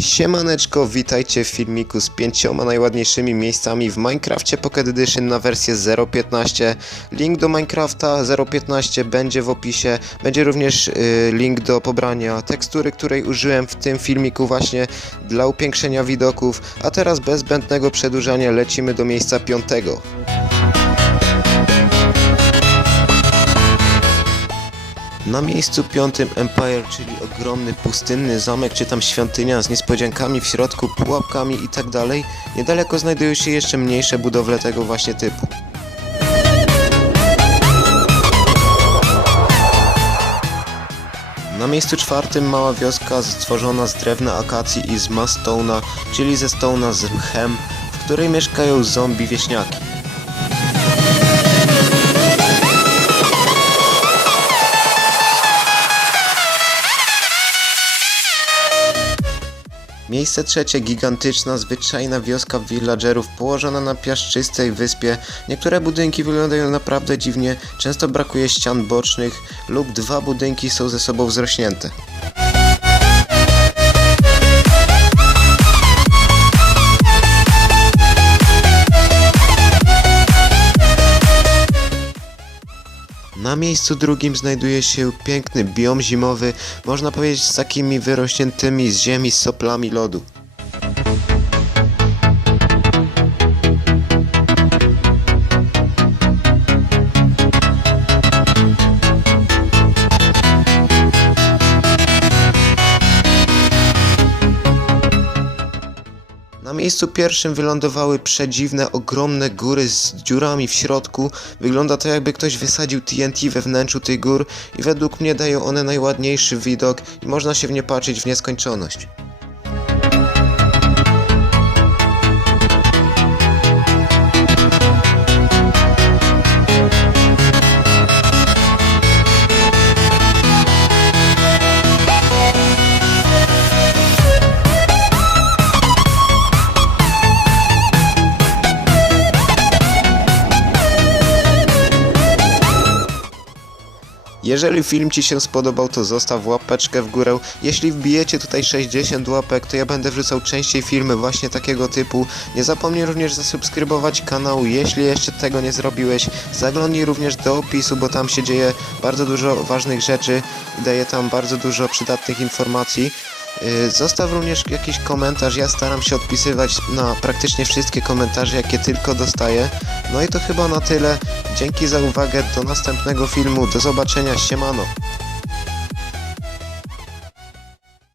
Siemaneczko, witajcie w filmiku z pięcioma najładniejszymi miejscami w Minecrafcie Pocket Edition na wersję 0.15. Link do Minecrafta 0.15 będzie w opisie. Będzie również y, link do pobrania tekstury, której użyłem w tym filmiku właśnie dla upiększenia widoków. A teraz bez zbędnego przedłużania lecimy do miejsca piątego. Na miejscu piątym Empire, czyli ogromny pustynny zamek, czy tam świątynia z niespodziankami w środku, pułapkami i tak. Niedaleko znajdują się jeszcze mniejsze budowle tego właśnie typu. Na miejscu czwartym mała wioska stworzona z drewna akacji i z mastona, czyli ze stona z mchem, w której mieszkają zombie wieśniaki. Miejsce trzecie gigantyczna, zwyczajna wioska villagerów położona na piaszczystej wyspie. Niektóre budynki wyglądają naprawdę dziwnie, często brakuje ścian bocznych lub dwa budynki są ze sobą zrośnięte. Na miejscu drugim znajduje się piękny biom zimowy, można powiedzieć z takimi wyrośniętymi z ziemi soplami lodu. Na miejscu pierwszym wylądowały przedziwne, ogromne góry z dziurami w środku. Wygląda to jakby ktoś wysadził TNT we wnętrzu tych gór i według mnie dają one najładniejszy widok i można się w nie patrzeć w nieskończoność. Jeżeli film Ci się spodobał, to zostaw łapeczkę w górę. Jeśli wbijecie tutaj 60 łapek, to ja będę wrzucał częściej filmy właśnie takiego typu. Nie zapomnij również zasubskrybować kanału, jeśli jeszcze tego nie zrobiłeś. Zaglądnij również do opisu, bo tam się dzieje bardzo dużo ważnych rzeczy i daję tam bardzo dużo przydatnych informacji. Yy, Zostaw również jakiś komentarz, ja staram się odpisywać na praktycznie wszystkie komentarze, jakie tylko dostaję. No i to chyba na tyle. Dzięki za uwagę, do następnego filmu, do zobaczenia, siemano.